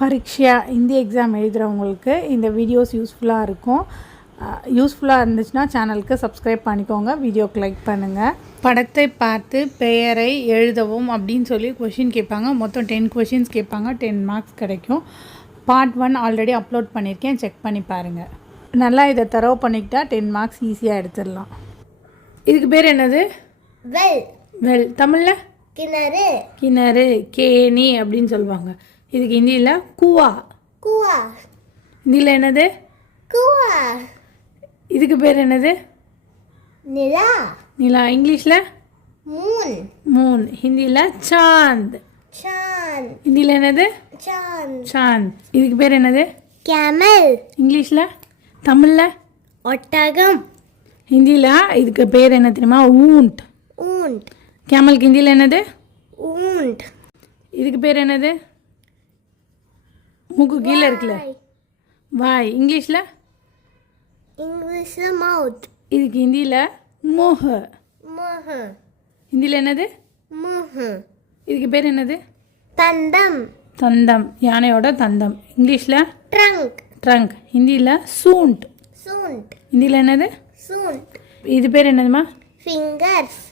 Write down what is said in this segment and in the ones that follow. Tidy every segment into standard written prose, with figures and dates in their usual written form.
பரீட்சையா Hindi exam எழுதுகிறவங்களுக்கு இந்த videos யூஸ்ஃபுல்லாக இருக்கும். யூஸ்ஃபுல்லாக இருந்துச்சுன்னா சேனலுக்கு சப்ஸ்கிரைப் பண்ணிக்கோங்க, வீடியோக்கு லைக் பண்ணுங்கள். படத்தை பார்த்து பெயரை எழுதவும் அப்படின்னு சொல்லி கொஷின் கேட்பாங்க. மொத்தம் 10 கொஷின்ஸ் கேட்பாங்க. 10 மார்க்ஸ் கிடைக்கும். பார்ட் 1 ஆல்ரெடி அப்லோட் பண்ணியிருக்கேன், செக் பண்ணி பாருங்கள். நல்லா இதை தரவு பண்ணிக்கிட்டா 10 மார்க்ஸ் ஈஸியாக எடுத்துடலாம். இதுக்கு பேர் என்னது? வெல். தமிழில் கிணறு. கிணறு, கேணி அப்படின்னு சொல்லுவாங்க. இதுக்கு ஹிந்தியில் குவா. ஹிந்தியில் என்னது? குவா. இதுக்கு பேர் என்னது? நிலா. நிலா. இங்கிலீஷில் மூன். ஹிந்தியில் சாந்த். ஹிந்தியில் என்னது? சாந்த். இதுக்கு பேர் என்னது? கேமல். இங்கிலீஷில். தமிழில் ஒட்டகம். ஹிந்தியில் இதுக்கு பேர் என்ன தெரியுமா? ஊண்ட். கேமலுக்கு ஹிந்தியில் என்னது? ஊண்ட். இதுக்கு பேர் என்னது? மூக்கு கீழே இருக்குல்ல, வாய். இங்கிலீஷில் மவுத். இதுக்கு ஹிந்தியில் மோஹ. ஹிந்தியில் என்னது? இதுக்கு பேர் என்னது? தந்தம். யானையோட தந்தம். இங்கிலீஷில் ட்ரங்க். ஹிந்தியில் சூண்ட். ஹிந்தியில் என்னது? இது பேர் என்னதுமா?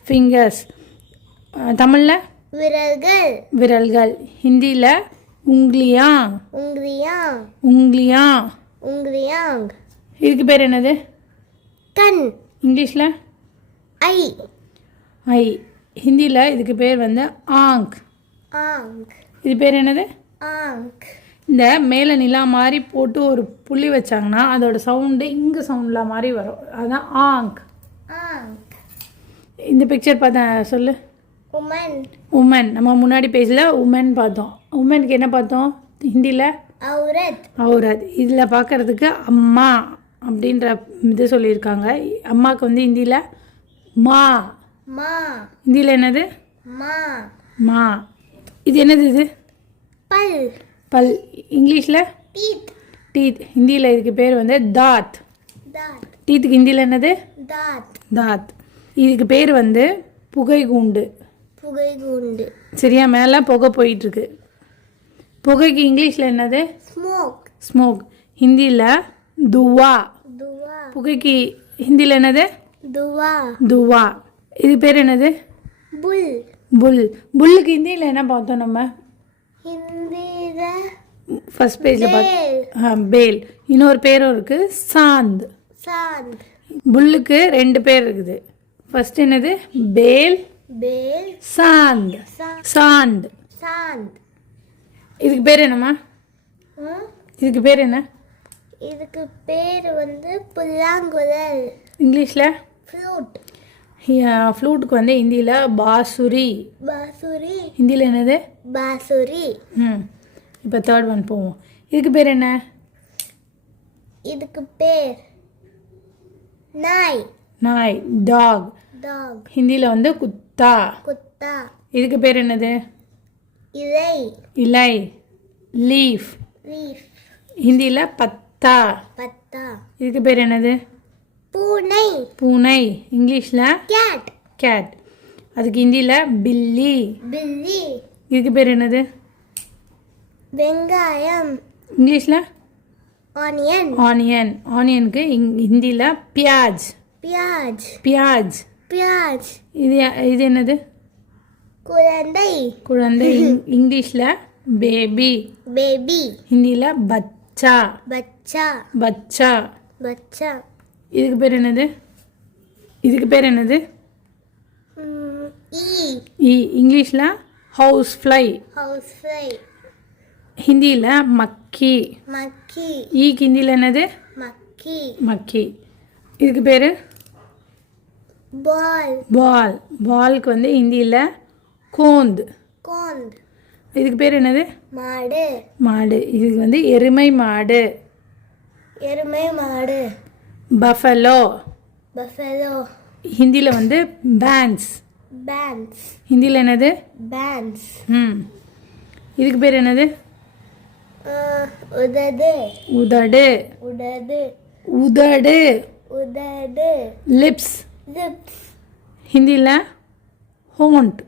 ஃபிங்கர்ஸ். தமிழில் விரல்கள். ஹிந்தியில் உங்லியா. இதுக்கு பேர் என்னது? கண். இங்கிலீஷில் ஐ. ஹிந்தியில் இதுக்கு பேர் வந்து ஆங்க். இது பேர் என்னது? இந்த மேலே நிலா மாதிரி போட்டு ஒரு புள்ளி வச்சாங்கன்னா அதோட சவுண்டு இங்கே சவுண்டில் மாதிரி வரும், அதுதான் ஆங்க். இந்த பிக்சர் பார்த்தா சொல்லு. உமன். நம்ம முன்னாடி பேஜில் உமன் பார்த்தோம். உமனுக்கு என்ன பார்த்தோம்? ஹிந்தியில் அவுரத். இதில் பார்க்குறதுக்கு அம்மா அப்படின்ற இது சொல்லியிருக்காங்க. அம்மாவுக்கு வந்து ஹிந்தியில் மா. ஹிந்தியில் என்னது? மா. இது என்னது? இது பல். இங்கிலீஷில் டீத். ஹிந்தியில் இதுக்கு பேர் வந்து தாத். டீத்துக்கு ஹிந்தியில் என்னது? தாத். இதுக்கு பேர் வந்து புகைக்கூண்டு. சரியா? மேலே புகை போயிட்டுருக்கு. புகைக்கு இங்கிலீஷில் என்னது? ஸ்மோக். ஹிந்தியில் துவா. புகைக்கு ஹிந்தியில் என்னது? துவா. இது பேர் என்னது? புல். புல்லுக்கு ஹிந்தியில் என்ன பார்த்தோம் நம்ம? ஃபர்ஸ்ட் பேஜில் பார்த்தோம் பேல். இன்னொரு பேரும் இருக்குது, சாந்த். புல்லுக்கு 2 பேர் இருக்குது. ஃபர்ஸ்ட் என்னது? பேல். சாந்த். இதுக்கு பேர் என்னம்மா? இதுக்கு பேர் என்ன? இதுக்கு பேர் வந்து புல்லாங்குழல். இங்கிலீஷில் ஃப்ளூட்டுக்கு வந்து ஹிந்தியில் பாசுரி. ஹிந்தியில் என்னது? பாசுரி. இப்போ தேர்ட் ஒன் போவோம். இதுக்கு பேர் என்ன? இதுக்கு பேர் நாய். டாக். ஹிந்தியில் வந்து குத்தா. இதுக்கு பேர் என்னது? இலை. லீஃப். ஹிந்தியில் பத்தா. இதுக்கு பேர் என்னது? பூனை. இங்கிலீஷில் கேட். அதுக்கு ஹிந்தியில் பில்லி. இதுக்கு பேர் என்னது? வெங்காயம். இங்கிலீஷில் ஆனியன். ஆனியனுக்கு ஹிந்தியில் பியாஜ். இது என்னது? குழந்தை. இங்கிலீஷில் பேபி. ஹிந்தியில் பச்சா. இதுக்கு பேர் என்னது? இங்கிலீஷில் ஹவுஸ் ஃப்ளை. ஹிந்தியில் மக்கி. ஈக்கு ஹிந்தியில் என்னது? மக்கி. இதுக்கு பேர் பாலுக்கு வந்து ஹிந்தியில் கோந்த். இதுக்கு பேர் என்னது? மாடு. இதுக்கு வந்து எருமை மாடு. பஃபலோ. ஹிந்தியில் வந்து பேன்ஸ். ஹிந்தியில் என்னது? இதுக்கு பேர் என்னது? உதடு. லிப்ஸ். ஹிந்தியில் ஹோண்ட்.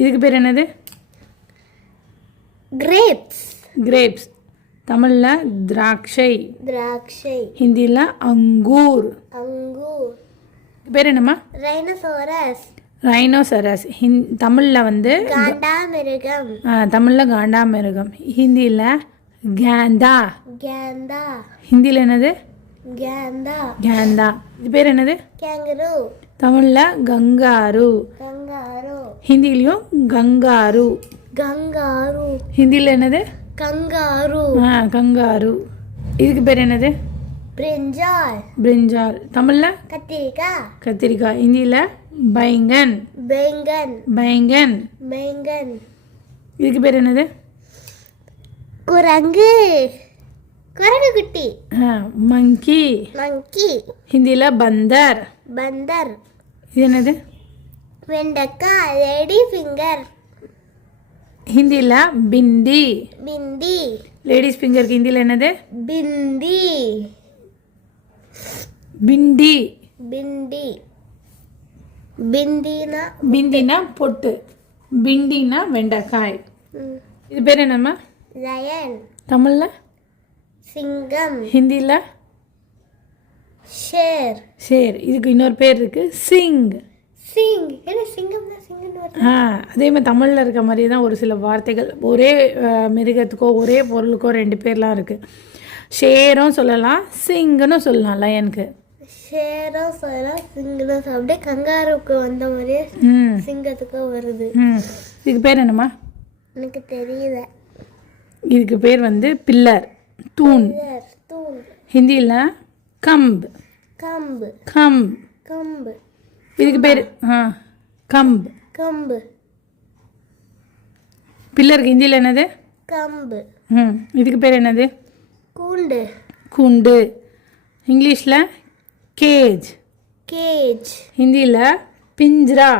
இதுக்கு பேர் என்னது? கிரேப்ஸ். கிரேப்ஸ். தமிழில் திராட்சை. திராட்சை. ஹிந்தியில் அங்கூர். அங்கூர். பேர் என்னம்மா? ரைனோசோரஸ். ரைனோசரஸ். தமிழில் வந்து காண்டாமிருகம். தமிழில் காண்டாமிருகம். ஹிந்தியில் கேண்டா. கேண்டா. ஹிந்தியில் என்னது? கேண்டா. கேண்டா. இது பேர் என்னது? கேங்கரு. தமிழில் கங்காரு. கங்காரு. ஹிந்திலையும் கங்காரு. கங்காரு. ஹிந்தியில் என்னது? கங்காரு. கங்காரு. இதுக்கு பேர் என்னது? பிரிஞ்சால். பிரிஞ்சால். தமிழில் கத்திரிக்காய். கத்திரிக்காய். ஹிந்தியில் பைங்கன். பேங்கன். பைங்கன். பேங்கன். இதுக்கு பேர் என்னது? குரங்கு. குரங்கு குட்டி. மங்கி. மங்கி. ஹிந்தியில் பந்தர். பந்தர். இது என்னது? வெண்டைக்காய். Lady finger. ஹிந்தியில் பிண்டி. பிந்தி. லேடிஸ் ஃபிங்கருக்கு ஹிந்தியில் என்னது? பிந்தி. பிண்டி. பிந்தி. பிந்தினா பிந்தினா பொட்டு. பிண்டினா வெண்டைக்காய். இது பேர் என்னம்மா? லயன். தமிழில் சிங்கம். ஹிந்தியில் ஷேர். ஷேர். இதுக்கு இன்னொரு பேர் இருக்குது, சிங். சிங். என்ன சிங்கம்னா சிங்கம்னு வருது? அதே மாதிரி தமிழில் இருக்க மாதிரி தான் ஒரு சில வார்த்தைகள். ஒரே மிருகத்துக்கோ ஒரே பொருளுக்கோ ரெண்டு பேர்லாம் இருக்குது. ஷேரும் சொல்லலாம், சிங்குன்னு சொல்லலாம். லயனுக்கு ஷேரும் சொல்லலாம், சிங்கனும். அப்படியே கங்காருவுக்கு வந்த மாதிரியே சிங்கத்துக்கும் வருது. இதுக்கு பேர் என்னம்மா? எனக்கு தெரியல. இதுக்கு பேர் வந்து பில்லர், தூண். தூண். ஹிந்தியில் கம்பு. கம்பு. கம்ப். கம்பு. இதுக்கு பேர் கம்பு. கம்பு. பில்லருக்கு ஹிந்தியில் என்னது? கம்பு. இதுக்கு பேர் என்னது? கூண்டு. கூண்டு. இங்கிலீஷில் கேஜ். கேஜ். ஹிந்தியில் பிஞ்சிரா.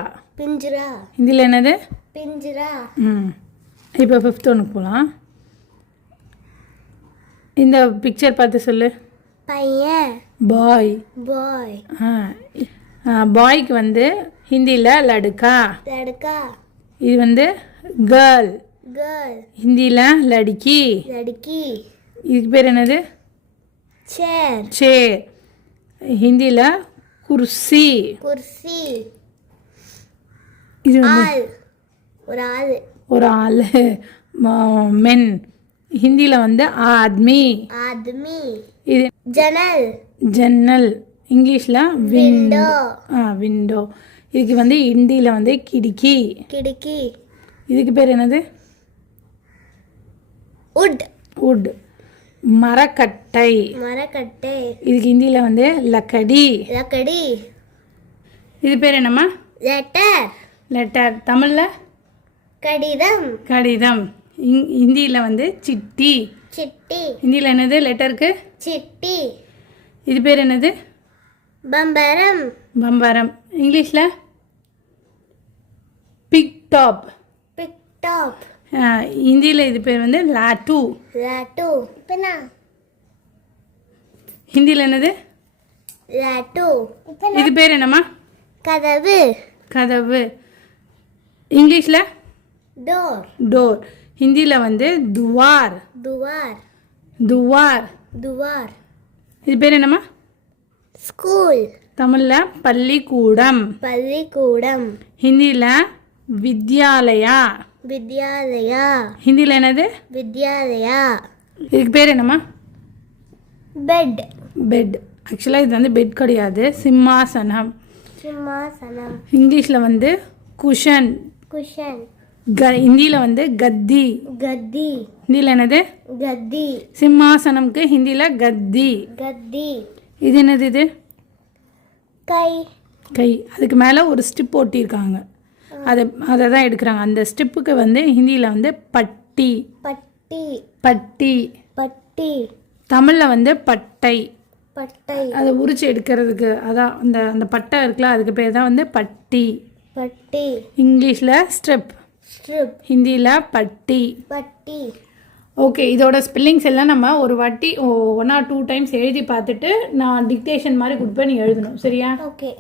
பிஞ்சிரா. ஹிந்தியில் என்னது? பிஞ்சிரா. இப்போ 5th ஒன்றுக்கு போகலாம். இந்த பிக்சர் பார்த்து சொல்லு. பையன். பாய். பாய். பாய்க்கு வந்து ஹிந்தியில் லடுக்கா. லடுக்கா. இது வந்து கேர்ள். கேர்ள். ஹிந்தியில் லடுக்கி. லடுக்கி. இதுக்கு பேர் என்னது? சேர். சேர். ஹிந்தியில் குர்சி. குர்சி. இது வந்து ஆள். ஒரு ஆள். ஒரு ஆள். மென். ஹிந்தியில் வந்து ஆத்மி. ஆத்மி. இது ஜன்னல். ஜன்னல். இங்கிலீஷில் விண்டோ. விண்டோ. இதுக்கு வந்து ஹிந்தியில் வந்து கிடுக்கி. கிடுக்கி. இதுக்கு பேர் என்னது? உட். உட். மரக்கட்டை. மரக்கட்டை. இதுக்கு ஹிந்தியில் வந்து லக்கடி. லக்கடி. இது பேர் என்னம்மா? லெட்டர். லெட்டர். தமிழில் கடிதம். கடிதம். ஹிந்தியில் வந்து சிட்டி. சிட்டி. ஹிந்தியில் என்னது லெட்டருக்கு? சிட்டி. இது பேர் என்னது? பம்பரம். பம்பரம். இங்கிலீஷில் பிக் டாப். Big top. ஹிந்தியில் இது பேர் வந்து லாட்டு. லாட்டு. இப்பனா ஹிந்தியில் என்னது? லாட்டு. இது பேர் என்னம்மா? கதவு. கதவு. இங்கிலீஷில் டோர். டோர். ஹிந்தியில் வந்து துவார். துவார். துவார். துவார். இது பேர் என்னம்மா? ஸ்கூல். தமிழில் பள்ளிக்கூடம். பள்ளிக்கூடம். ஹிந்தியில் வித்யாலயா. வித்யாலயா. ஹிந்தியில் என்னது? வித்யாலயா. இதுக்கு பேர் என்னம்மா? பெட். பெட். ஆக்சுவலாக இது வந்து பெட் கிடையாது, சிம்மாசனம். சிம்மாசனம். இங்கிலீஷில் வந்து குஷன். குஷன். ஹிந்தியில் வந்து கத்தி. கத்தி. ஹிந்தியில் என்னது? கத்தி. சிம்மாசனம்க்கு ஹிந்தியில் கத்தி. கத்தி. இது என்னது? இது கை. கை. அதுக்கு மேலே ஒரு ஸ்டிப் ஒட்டியிருக்காங்க. அதை தான் எடுக்கிறாங்க. அந்த ஸ்டிப்புக்கு வந்து ஹிந்தியில் வந்து பட்டி. பட்டி. பட்டி. பட்டி. தமிழில் வந்து பட்டை. பட்டை. அதை உரிச்சு எடுக்கிறதுக்கு அதான் அந்த அந்த பட்டை இருக்குல்ல, அதுக்கு பேர் தான் வந்து பட்டி. பட்டி. இங்கிலீஷில் ஸ்ட்ரிப். ஸ்ட்ரிப். ஹிந்தியில் பட்டி. பட்டி. ஓகே, இதோட ஸ்பெல்லிங்ஸ் எல்லாம் நம்ம ஒரு வாட்டி 1 or 2 times எழுதி பார்த்துட்டு நான் டிக்டேஷன் மாதிரி கொடுப்பேன், நீ எழுதணும். சரியா? ஓகே.